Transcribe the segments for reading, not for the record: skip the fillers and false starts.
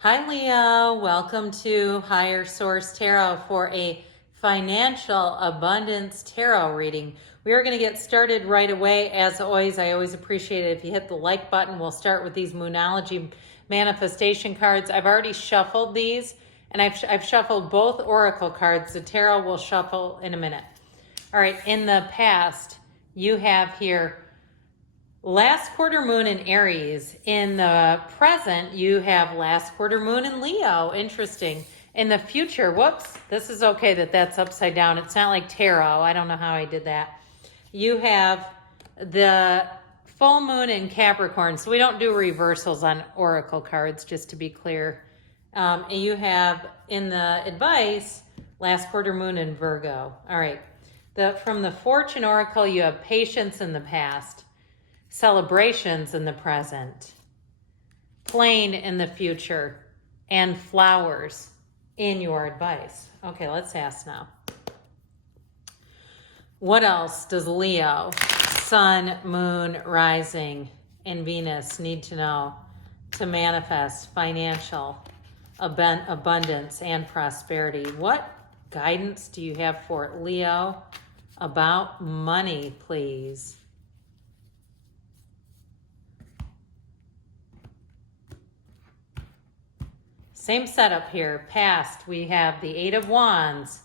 Hi, Leo. Welcome to Higher Source Tarot for a financial abundance tarot reading. We are going to get started right away. As always, I always appreciate it if you hit the like button. We'll start with these Moonology manifestation cards. I've already shuffled these, and I've shuffled both oracle cards. The tarot will shuffle in a minute. All right, in the past, you have here last quarter moon in Aries. In the present, you have last quarter moon in Leo. Interesting. In the future, whoops, this is okay that that's upside down. It's not like tarot. I don't know how I did that. You have the full moon in Capricorn. So we don't do reversals on oracle cards, just to be clear. And you have in the advice, last quarter moon in Virgo. All right. From the Fortune Oracle, you have patience in the past, celebrations in the present, plain in the future, and flowers in your advice. Okay, let's ask now. What else does Leo, Sun, Moon, Rising, and Venus need to know to manifest financial abundance and prosperity? What guidance do you have for Leo about money, please? Same setup here. Past, we have the Eight of Wands,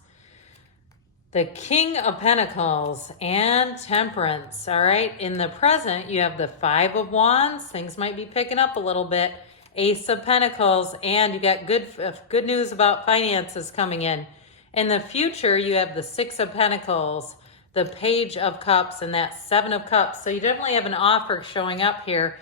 the King of Pentacles, and Temperance. All right. In the present, you have the Five of Wands. Things might be picking up a little bit. Ace of Pentacles, and you got good news about finances coming in. In the future, you have the Six of Pentacles, the Page of Cups, and that Seven of Cups. So you definitely have an offer showing up here.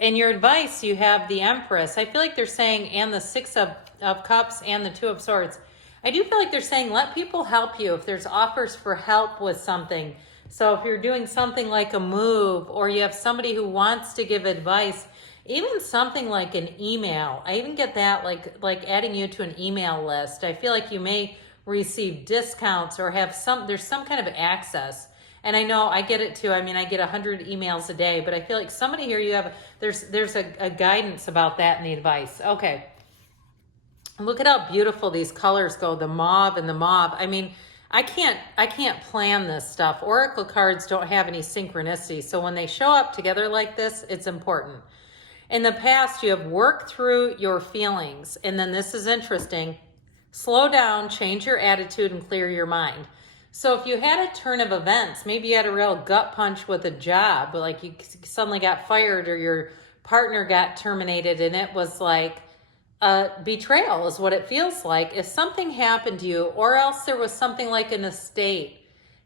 In your advice, you have the Empress. I feel like they're saying, and the Six of Cups and the Two of Swords. I do feel like they're saying, let people help you if there's offers for help with something. So if you're doing something like a move, or you have somebody who wants to give advice, even something like an email. I even get that, like adding you to an email list. I feel like you may receive discounts or have there's some kind of access. And I know I get it too. I mean, I get 100 emails a day, but I feel like somebody here there's a guidance about that in the advice. Okay. Look at how beautiful these colors go, the mauve and the mauve. I mean, I can't plan this stuff. Oracle cards don't have any synchronicity. So when they show up together like this, it's important. In the past, you have worked through your feelings. And then this is interesting. Slow down, change your attitude, and clear your mind. So if you had a turn of events, maybe you had a real gut punch with a job, like you suddenly got fired or your partner got terminated, and it was like a betrayal is what it feels like. If something happened to you, or else there was something like an estate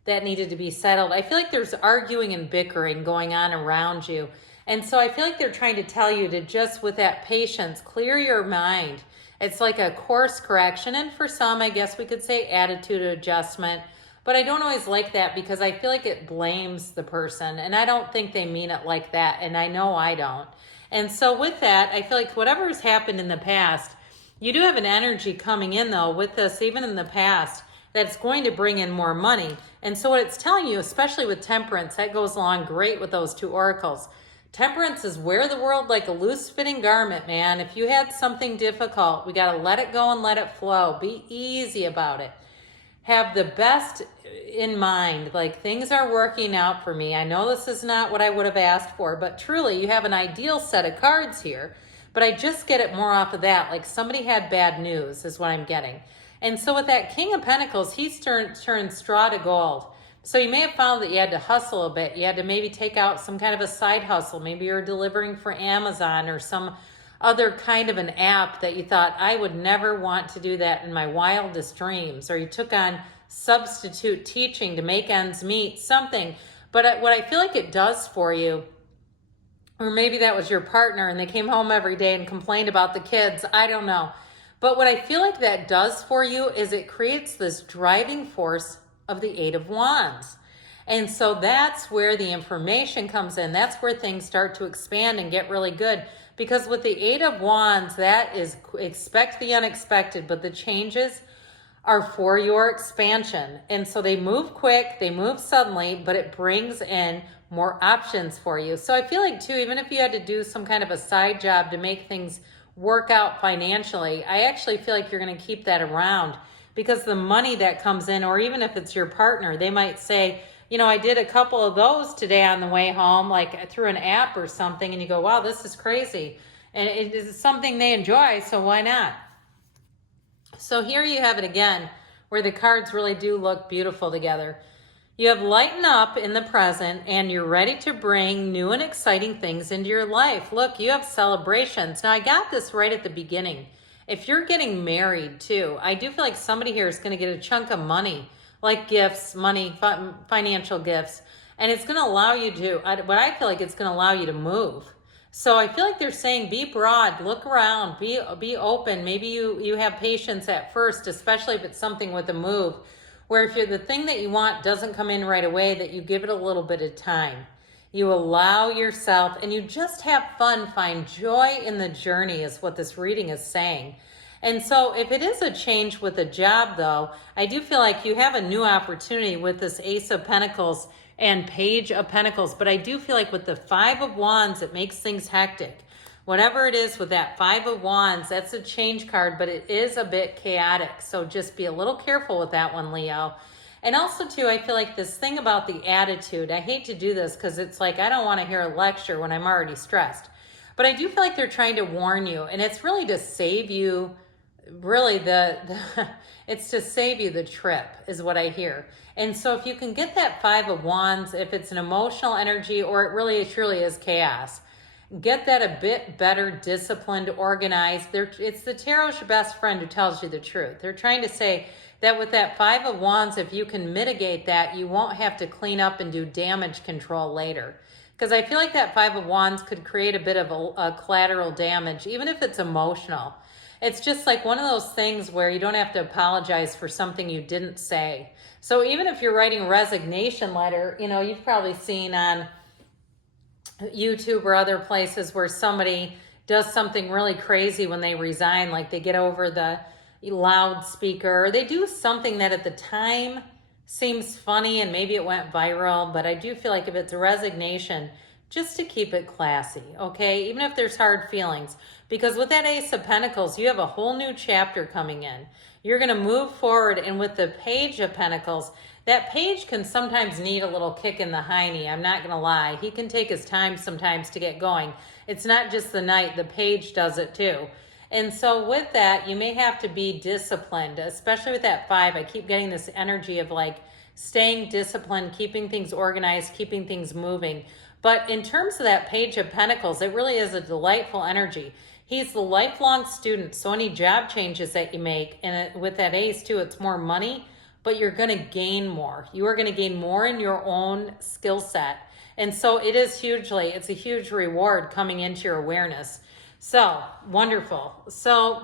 that needed to be settled, I feel like there's arguing and bickering going on around you. And so I feel like they're trying to tell you to just, with that patience, clear your mind. It's like a course correction. And for some, I guess we could say attitude adjustment. But I don't always like that because I feel like it blames the person. And I don't think they mean it like that. And I know I don't. And so with that, I feel like whatever has happened in the past, you do have an energy coming in though with this, even in the past, that's going to bring in more money. And so what it's telling you, especially with Temperance, that goes along great with those two oracles. Temperance is wear the world like a loose fitting garment, man. If you had something difficult, we got to let it go and let it flow. Be easy about it. Have the best in mind, like things are working out for me. I know this is not what I would have asked for, but truly you have an ideal set of cards here. But I just get it more off of that, like somebody had bad news is what I'm getting. And so with that King of Pentacles, he's turned straw to gold. So you may have found that you had to hustle a bit. You had to maybe take out some kind of a side hustle. Maybe you're delivering for Amazon or some other kind of an app that you thought, I would never want to do that in my wildest dreams. Or you took on substitute teaching to make ends meet, something. But what I feel like it does for you, or maybe that was your partner and they came home every day and complained about the kids, I don't know. But what I feel like that does for you is it creates this driving force of the Eight of Wands. And so that's where the information comes in. That's where things start to expand and get really good. Because with the Eight of Wands, that is expect the unexpected, but the changes are for your expansion. And so they move quick, they move suddenly, but it brings in more options for you. So I feel like too, even if you had to do some kind of a side job to make things work out financially, I actually feel like you're going to keep that around, because the money that comes in, or even if it's your partner, they might say, you know, I did a couple of those today on the way home, like through an app or something, and you go, wow, this is crazy. And it is something they enjoy, so why not? So here you have it again, where the cards really do look beautiful together. You have lighten up in the present, and you're ready to bring new and exciting things into your life. Look, you have celebrations. Now, I got this right at the beginning. If you're getting married too, I do feel like somebody here is going to get a chunk of money, like gifts, money, financial gifts, and it's going to allow you to, what I feel like it's going to allow you to move. So I feel like they're saying be broad, look around, be open. Maybe you have patience at first, especially if it's something with a move, where if the thing that you want doesn't come in right away, that you give it a little bit of time. You allow yourself, and you just have fun, find joy in the journey is what this reading is saying. And so if it is a change with a job though, I do feel like you have a new opportunity with this Ace of Pentacles and Page of Pentacles. But I do feel like with the Five of Wands, it makes things hectic. Whatever it is with that Five of Wands, that's a change card, but it is a bit chaotic. So just be a little careful with that one, Leo. And also too, I feel like this thing about the attitude, I hate to do this because it's like, I don't want to hear a lecture when I'm already stressed. But I do feel like they're trying to warn you, and it's really to save you, really it's to save you the trip is what I hear. And so if you can get that Five of Wands, if it's an emotional energy or it really truly is chaos, get that a bit better disciplined, organized. It's the tarot's your best friend who tells you the truth. They're trying to say that with that Five of Wands, if you can mitigate that, you won't have to clean up and do damage control later. Because I feel like that Five of Wands could create a bit of a collateral damage, even if it's emotional. It's just like one of those things where you don't have to apologize for something you didn't say. So even if you're writing a resignation letter, you know, you've probably seen on YouTube or other places where somebody does something really crazy when they resign, like they get over the loudspeaker, or they do something that at the time seems funny and maybe it went viral. But I do feel like if it's a resignation, just to keep it classy, okay? Even if there's hard feelings. Because with that Ace of Pentacles, you have a whole new chapter coming in. You're going to move forward, and with the Page of Pentacles, that page can sometimes need a little kick in the hiney. I'm not going to lie. He can take his time sometimes to get going. It's not just the knight. The page does it too. And so with that, you may have to be disciplined, especially with that Five. I keep getting this energy of like staying disciplined, keeping things organized, keeping things moving. But in terms of that Page of Pentacles, it really is a delightful energy. He's the lifelong student, so any job changes that you make, and with that Ace too, it's more money, but you're going to gain more. You are going to gain more in your own skill set. And so it is it's a huge reward coming into your awareness. So, wonderful. So,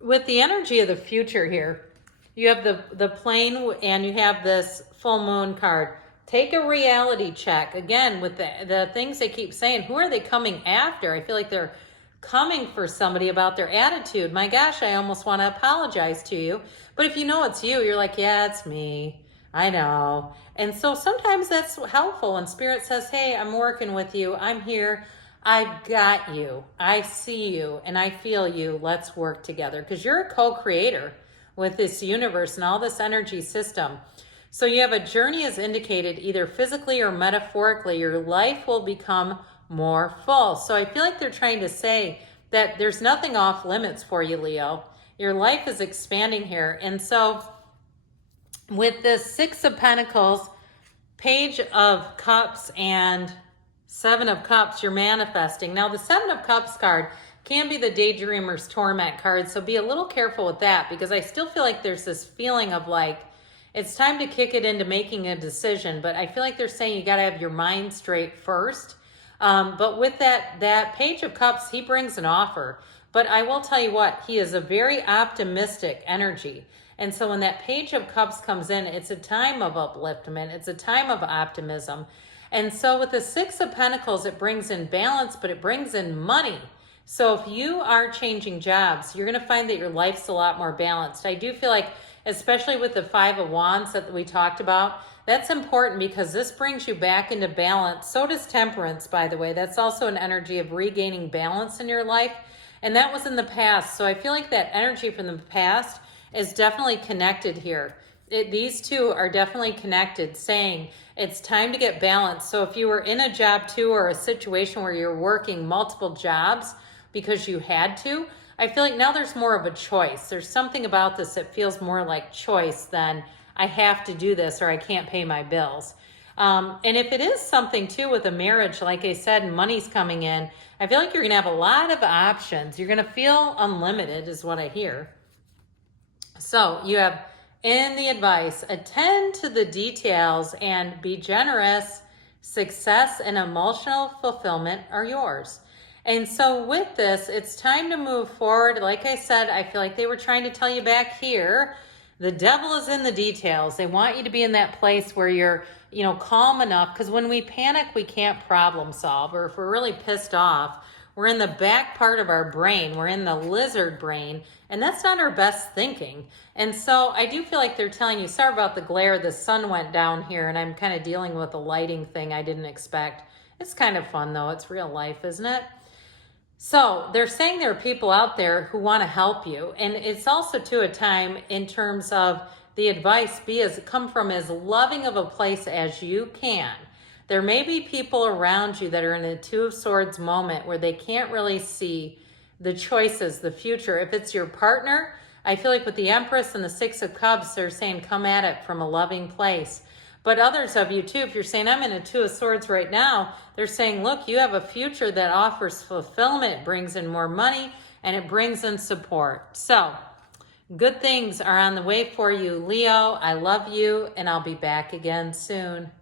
with the energy of the future here, you have the plane, and you have this full moon card. Take a reality check. Again, with the things they keep saying, who are they coming after? I feel like they're coming for somebody about their attitude. My gosh, I almost want to apologize to you. But if you know it's you, you're like, yeah, it's me. I know. And so sometimes that's helpful. And Spirit says, hey, I'm working with you. I'm here. I've got you. I see you and I feel you. Let's work together. Because you're a co-creator with this universe and all this energy system. So you have a journey as indicated, either physically or metaphorically. Your life will become more full. So I feel like they're trying to say that there's nothing off limits for you, Leo. Your life is expanding here. And so with this Six of Pentacles, Page of Cups, and Seven of Cups, you're manifesting. Now the Seven of Cups card can be the Daydreamer's Torment card. So be a little careful with that, because I still feel like there's this feeling of like, it's time to kick it into making a decision. But I feel like they're saying you got to have your mind straight first. But with that Page of Cups, he brings an offer. But I will tell you what, he is a very optimistic energy. And so when that Page of Cups comes in, it's a time of upliftment. It's a time of optimism. And so with the Six of Pentacles, it brings in balance, but it brings in money. So if you are changing jobs, you're going to find that your life's a lot more balanced. I do feel like, especially with the Five of Wands that we talked about, that's important because this brings you back into balance. So does Temperance, by the way. That's also an energy of regaining balance in your life. And that was in the past. So I feel like that energy from the past is definitely connected here. These two are definitely connected, saying it's time to get balanced. So if you were in a job too, or a situation where you're working multiple jobs because you had to, I feel like now there's more of a choice. There's something about this that feels more like choice than I have to do this or I can't pay my bills. And if it is something too with a marriage, like I said, and money's coming in, I feel like you're going to have a lot of options. You're going to feel unlimited is what I hear. So you have in the advice, attend to the details and be generous. Success and emotional fulfillment are yours. And so with this, it's time to move forward. Like I said, I feel like they were trying to tell you back here, the devil is in the details. They want you to be in that place where you're, calm enough. Because when we panic, we can't problem solve. Or if we're really pissed off, we're in the back part of our brain. We're in the lizard brain. And that's not our best thinking. And so I do feel like they're telling you, sorry about the glare. The sun went down here and I'm kind of dealing with a lighting thing I didn't expect. It's kind of fun though. It's real life, isn't it? So they're saying there are people out there who want to help you. And it's also to a time in terms of the advice come from as loving of a place as you can. There may be people around you that are in a Two of Swords moment where they can't really see the choices, the future. If it's your partner, I feel like with the Empress and the Six of Cups, they're saying come at it from a loving place. But others of you too, if you're saying I'm in a Two of Swords right now, they're saying, look, you have a future that offers fulfillment, it brings in more money, and it brings in support. So good things are on the way for you, Leo. I love you, and I'll be back again soon.